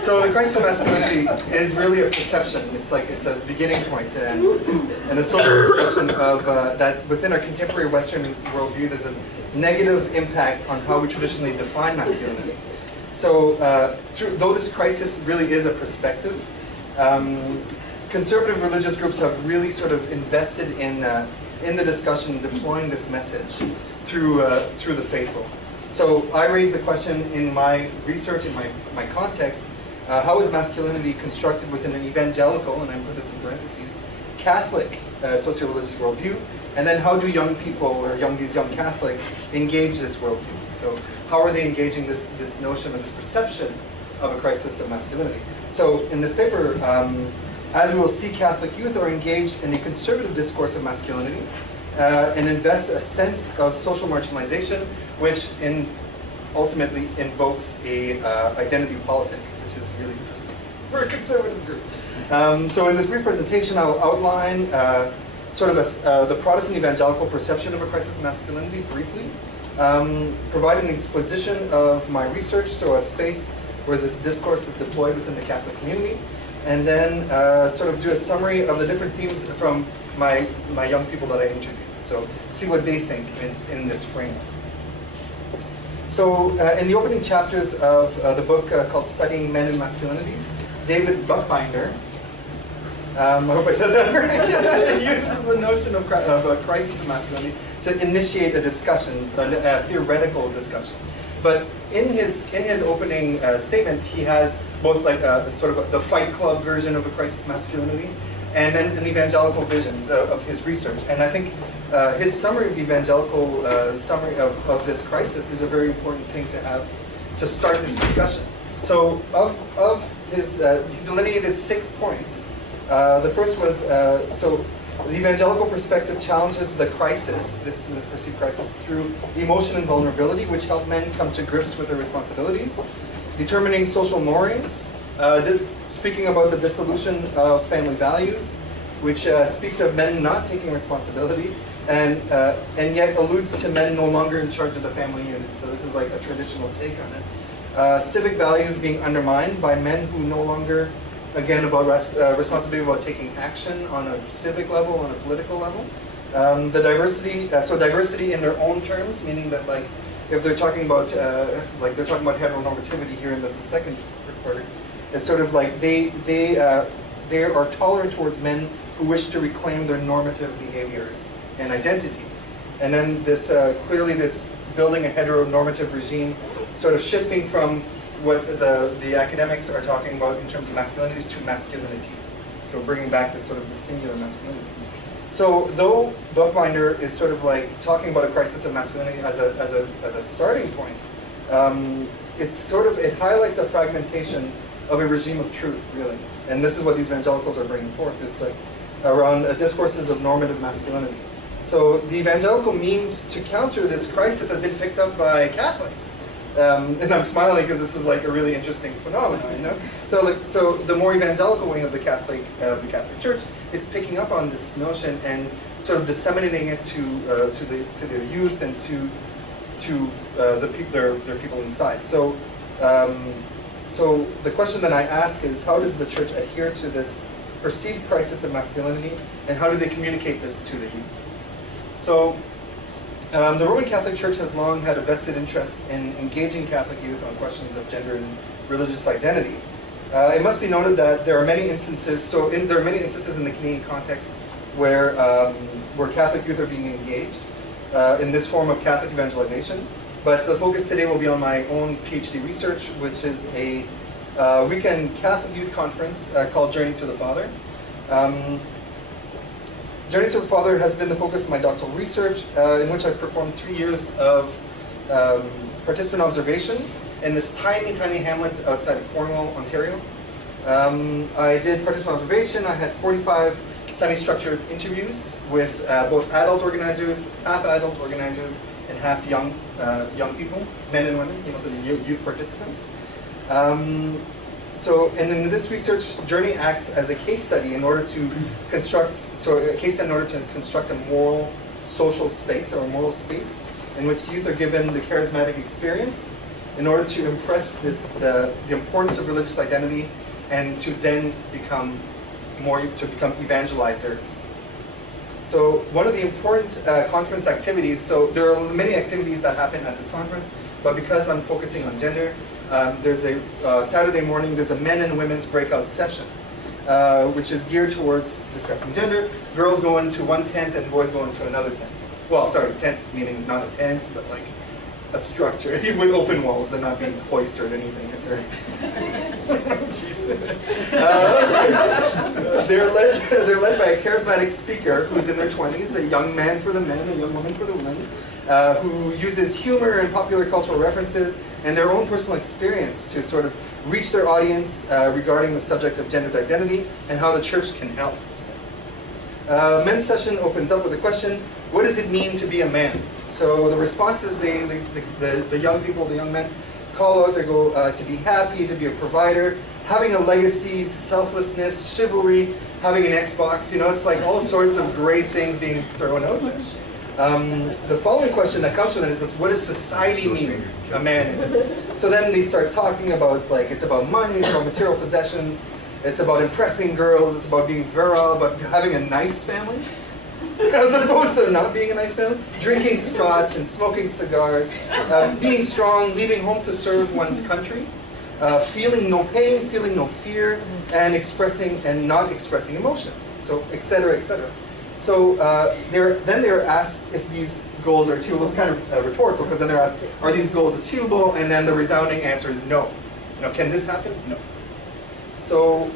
So the crisis of masculinity is really a perception. It's a beginning point and a social perception of that within our contemporary Western worldview, there's a negative impact on how we traditionally define masculinity. So though this crisis really is a perspective, conservative religious groups have really sort of invested in the discussion, deploying this message through the faithful. So I raised the question in my research, in my context, how is masculinity constructed within an evangelical, and I put this in parentheses, Catholic socio-religious worldview, and then how do young people, or these young Catholics, engage this worldview? So how are they engaging this notion or this perception of a crisis of masculinity? So in this paper, as we will see, Catholic youth are engaged in a conservative discourse of masculinity and invest a sense of social marginalization, which ultimately invokes a identity politic, which is really interesting for a conservative group. So in this brief presentation, I will outline the Protestant evangelical perception of a crisis of masculinity briefly, provide an exposition of my research, so a space where this discourse is deployed within the Catholic community, and then sort of do a summary of the different themes from my young people that I interviewed. So see what they think in this framework. So in the opening chapters of the book called Studying Men and Masculinities, David Buchbinder, I hope I said that right, uses the notion of a crisis of masculinity to initiate a discussion, a theoretical discussion. But in his opening statement, he has both like sort of the Fight Club version of a crisis of masculinity, and then an evangelical vision of his research. And I think his summary of the evangelical summary of this crisis is a very important thing to have to start this discussion. So of his, he delineated 6 points. The first was, so the evangelical perspective challenges the crisis, this perceived crisis, through emotion and vulnerability, which help men come to grips with their responsibilities, determining social mores, speaking about the dissolution of family values, which speaks of men not taking responsibility, and yet alludes to men no longer in charge of the family unit. So this is like a traditional take on it. Civic values being undermined by men who no longer, again, about responsibility about taking action on a civic level, on a political level. The diversity, so diversity in their own terms, meaning that like if they're talking about heteronormativity here, and that's the second part, it's sort of like they are tolerant towards men who wish to reclaim their normative behaviors and identity. And then this clearly this building a heteronormative regime, sort of shifting from what the academics are talking about in terms of masculinities to masculinity. So bringing back this sort of the singular masculinity. So though Buchbinder is sort of like talking about a crisis of masculinity as a starting point, it highlights a fragmentation of a regime of truth, really. And this is what these evangelicals are bringing forth. It's like around discourses of normative masculinity. So the evangelical means to counter this crisis has been picked up by Catholics. And I'm smiling because this is like a really interesting phenomenon, you know. So the more evangelical wing of the Catholic Church is picking up on this notion and sort of disseminating it to their youth and to their people inside. So so the question that I ask is, how does the church adhere to this perceived crisis of masculinity, and how do they communicate this to the youth? So. The Roman Catholic Church has long had a vested interest in engaging Catholic youth on questions of gender and religious identity. It must be noted that there are many instances. There are many instances in the Canadian context where Catholic youth are being engaged in this form of Catholic evangelization. But the focus today will be on my own PhD research, which is a weekend Catholic youth conference called Journey to the Father. Journey to the Father has been the focus of my doctoral research, in which I've performed 3 years of participant observation in this tiny, tiny hamlet outside of Cornwall, Ontario. I did participant observation. I had 45 semi-structured interviews with both adult organizers, half adult organizers, and half young people, men and women, the youth participants. And in this research, Journey acts as a case study in order to construct, a moral social space, or a moral space, in which youth are given the charismatic experience in order to impress the importance of religious identity and to then become evangelizers. So one of the important conference activities, so there are many activities that happen at this conference, but because I'm focusing on gender, there's a Saturday morning, there's a men and women's breakout session, which is geared towards discussing gender. Girls go into one tent and boys go into another tent. Well, sorry, tent meaning not a tent, but like a structure with open walls. They're not being cloistered or anything. Sorry. They're led by a charismatic speaker who's in their 20s, a young man for the men, a young woman for the women, who uses humor and popular cultural references and their own personal experience to sort of reach their audience regarding the subject of gendered identity and how the church can help. Men's session opens up with a question: what does it mean to be a man? So the responses, the young people, the young men, call out, they go to be happy, to be a provider, having a legacy, selflessness, chivalry, having an Xbox, you know, it's like all sorts of great things being thrown out there. The following question that comes from it is this: what does society mean a man is? So then they start talking about, like, it's about money, it's about material possessions, it's about impressing girls, it's about being virile, about having a nice family, as opposed to not being a nice family, drinking scotch and smoking cigars, being strong, leaving home to serve one's country, feeling no pain, feeling no fear, and expressing and not expressing emotion, so etc., etc. So then they're asked if these goals are achievable. It's kind of rhetorical, because then they're asked, are these goals achievable? And then the resounding answer is no. You know, can this happen? No. So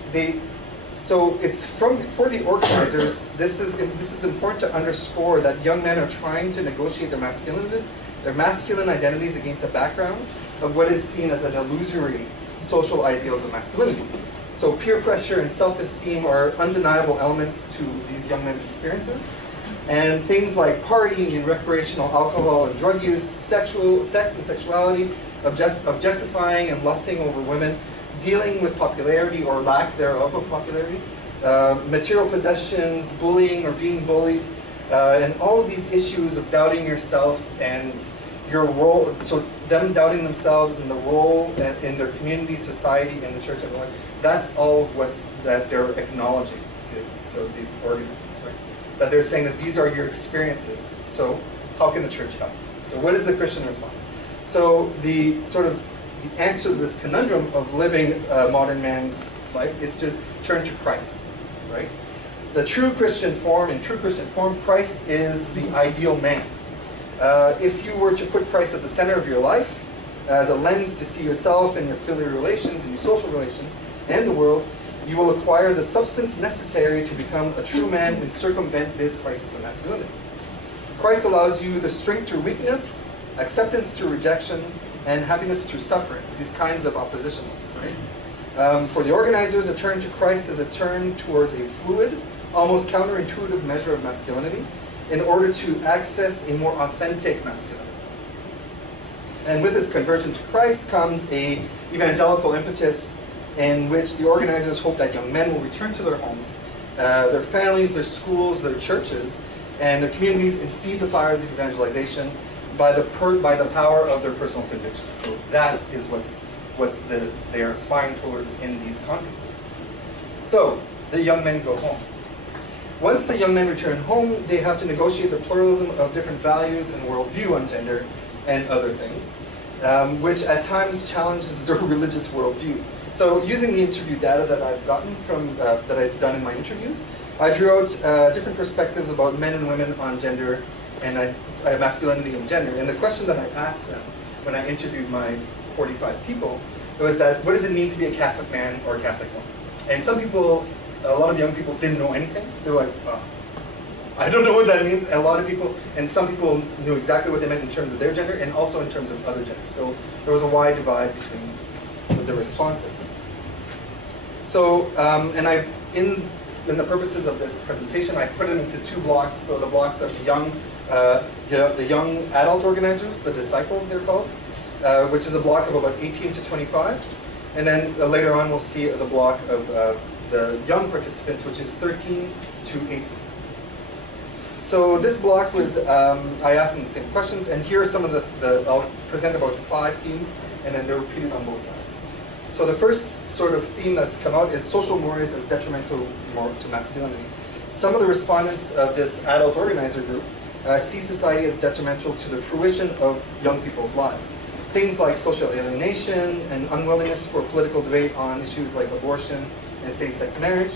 it's for the organizers. This is important to underscore that young men are trying to negotiate their masculine identities against a background of what is seen as an illusory social ideals of masculinity. So peer pressure and self-esteem are undeniable elements to these young men's experiences. And things like partying and recreational alcohol and drug use, sex and sexuality, objectifying and lusting over women, dealing with popularity or lack thereof of popularity, material possessions, bullying or being bullied, and all of these issues of doubting yourself and your role, so them doubting themselves and the role in their community, society, and the church, and everyone, that's all that they're acknowledging. So these organizations, right? That they're saying that these are your experiences. So how can the church help? So what is the Christian response? So the answer to this conundrum of living a modern man's life is to turn to Christ, right? The true Christian form, Christ is the ideal man. If you were to put Christ at the center of your life, as a lens to see yourself and your filial relations and your social relations and the world, you will acquire the substance necessary to become a true man and circumvent this crisis of masculinity. Christ allows you the strength through weakness, acceptance through rejection, and happiness through suffering, these kinds of oppositionals, right? For the organizers, a turn to Christ is a turn towards a fluid, almost counterintuitive measure of masculinity in order to access a more authentic masculinity. And with this conversion to Christ comes a evangelical impetus in which the organizers hope that young men will return to their homes, their families, their schools, their churches, and their communities, and feed the fires of evangelization by the power of their personal conviction. So that is they are aspiring towards in these conferences. So the young men go home. Once the young men return home, they have to negotiate the pluralism of different values and worldview on gender and other things, which at times challenges their religious worldview. So using the interview data that I've gotten from, that I've done in my interviews, I drew out different perspectives about men and women on gender and masculinity and gender. And the question that I asked them when I interviewed my 45 people was that, what does it mean to be a Catholic man or a Catholic woman? And some people, a lot of the young people didn't know anything. They were like, oh, I don't know what that means. And a lot of people, and some people knew exactly what they meant in terms of their gender and also in terms of other genders. So there was a wide divide between the responses. So, and in the purposes of this presentation, I put it into two blocks. So the blocks of the young adult organizers, the disciples they're called, which is a block of about 18 to 25. And then later on we'll see the block of the young participants, which is 13 to 18. So this block was, I asked them the same questions, and here are some of I'll present about 5 themes and then they're repeated on both sides. So the first sort of theme that's come out is social mores as detrimental to masculinity. Some of the respondents of this adult organizer group see society as detrimental to the fruition of young people's lives. Things like social alienation and unwillingness for political debate on issues like abortion and same-sex marriage,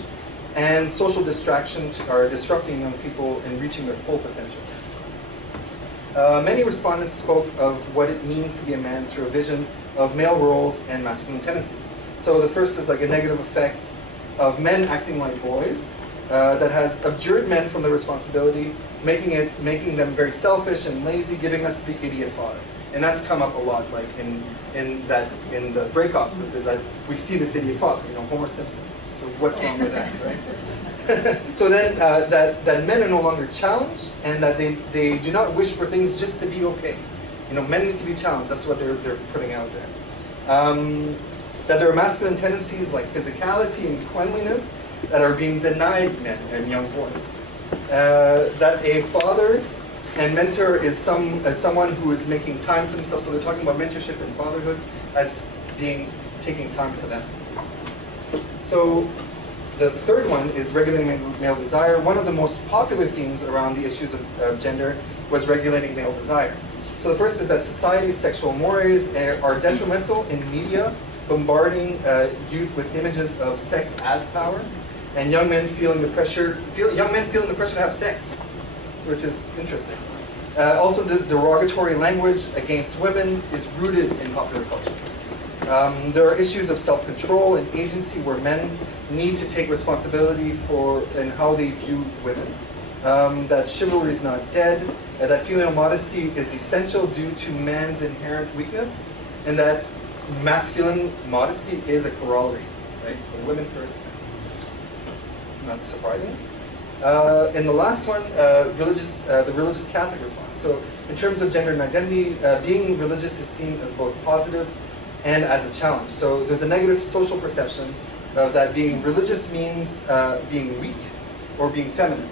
and social distraction are disrupting young people in reaching their full potential. Many respondents spoke of what it means to be a man through a vision of male roles and masculine tendencies. So the first is like a negative effect of men acting like boys that has abjured men from their responsibility, making them very selfish and lazy, giving us the idiot father. And that's come up a lot, like in the breakoff group, is that we see this idiot father, Homer Simpson. So what's wrong with that, right? So then that men are no longer challenged, and that they do not wish for things just to be okay. Men need to be challenged. That's what they're putting out there. That there are masculine tendencies like physicality and cleanliness that are being denied men and young boys. That a father and mentor is someone who is making time for themselves. So they're talking about mentorship and fatherhood as taking time for them. So the third one is regulating male desire. One of the most popular themes around the issues of gender was regulating male desire. So the first is that society's sexual mores are detrimental in media, bombarding youth with images of sex as power, and young men feeling the pressure to have sex, which is interesting. Also, the derogatory language against women is rooted in popular culture. There are issues of self-control and agency where men need to take responsibility for and how they view women. That chivalry is not dead, that female modesty is essential due to man's inherent weakness, and that masculine modesty is a corollary, right? So women first, not surprising. And the last one, the religious Catholic response. So in terms of gender and identity, being religious is seen as both positive and as a challenge. So there's a negative social perception of that being religious means being weak or being feminine,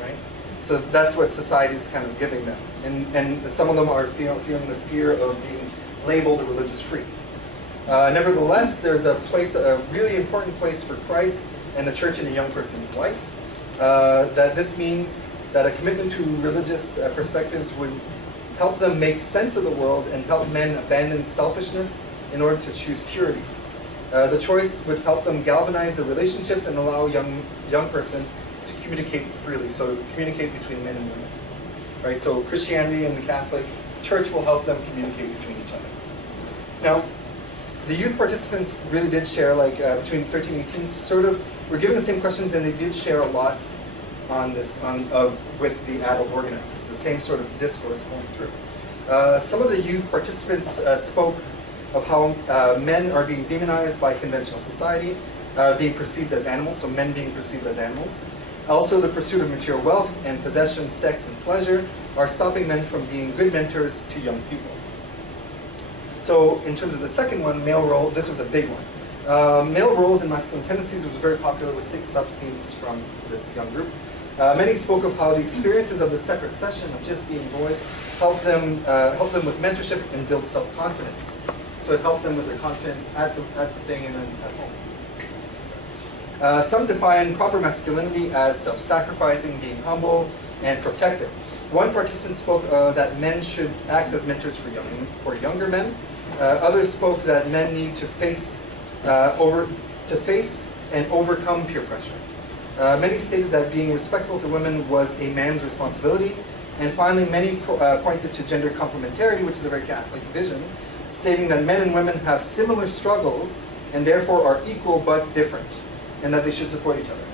right? So that's what society is kind of giving them. And some of them are feeling the fear of being labeled a religious freak. Nevertheless, there's a really important place for Christ and the church in a young person's life. That this means that a commitment to religious perspectives would help them make sense of the world and help men abandon selfishness in order to choose purity. The choice would help them galvanize their relationships and allow young person to communicate freely, so communicate between men and women. Right? So Christianity and the Catholic Church will help them communicate between each other. Now, the youth participants really did share, like between 13 and 18, sort of, were given the same questions, and they did share a lot on this, with the adult organizers, the same sort of discourse going through. Some of the youth participants spoke of how men are being demonized by conventional society, being perceived as animals, so men being perceived as animals. Also, the pursuit of material wealth and possession, sex, and pleasure are stopping men from being good mentors to young people. So in terms of the second one, male role, this was a big one. Male roles and masculine tendencies was very popular with 6 sub-themes from this young group. Many spoke of how the experiences of the separate session of just being boys helped them with mentorship and build self-confidence. So it helped them with their confidence at the thing and then at home. Some define proper masculinity as self-sacrificing, being humble, and protective. One participant spoke that men should act as mentors for younger men. Others spoke that men need to face and overcome peer pressure. Many stated that being respectful to women was a man's responsibility. And finally, many pointed to gender complementarity, which is a very Catholic vision, stating that men and women have similar struggles and therefore are equal but different, and that they should support each other.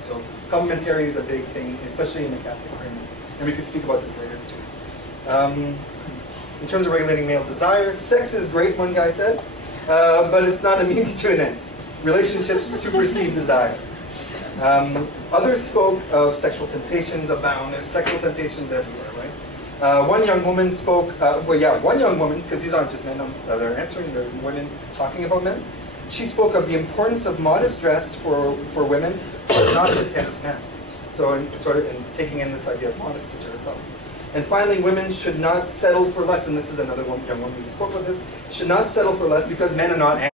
So complementarity is a big thing, especially in the Catholic framework. And we could speak about this later too. In terms of regulating male desire, sex is great, one guy said, but it's not a means to an end. Relationships supersede desire. Others spoke of sexual temptations abound. There's sexual temptations everywhere, right? One young woman spoke, one young woman, because these aren't just men they're answering, they're women talking about men. She spoke of the importance of modest dress for women so as not to tempt men. So sort of taking in this idea of modesty to herself. And finally, women should not settle for less, and this is another young woman who spoke about this, should not settle for less because men are not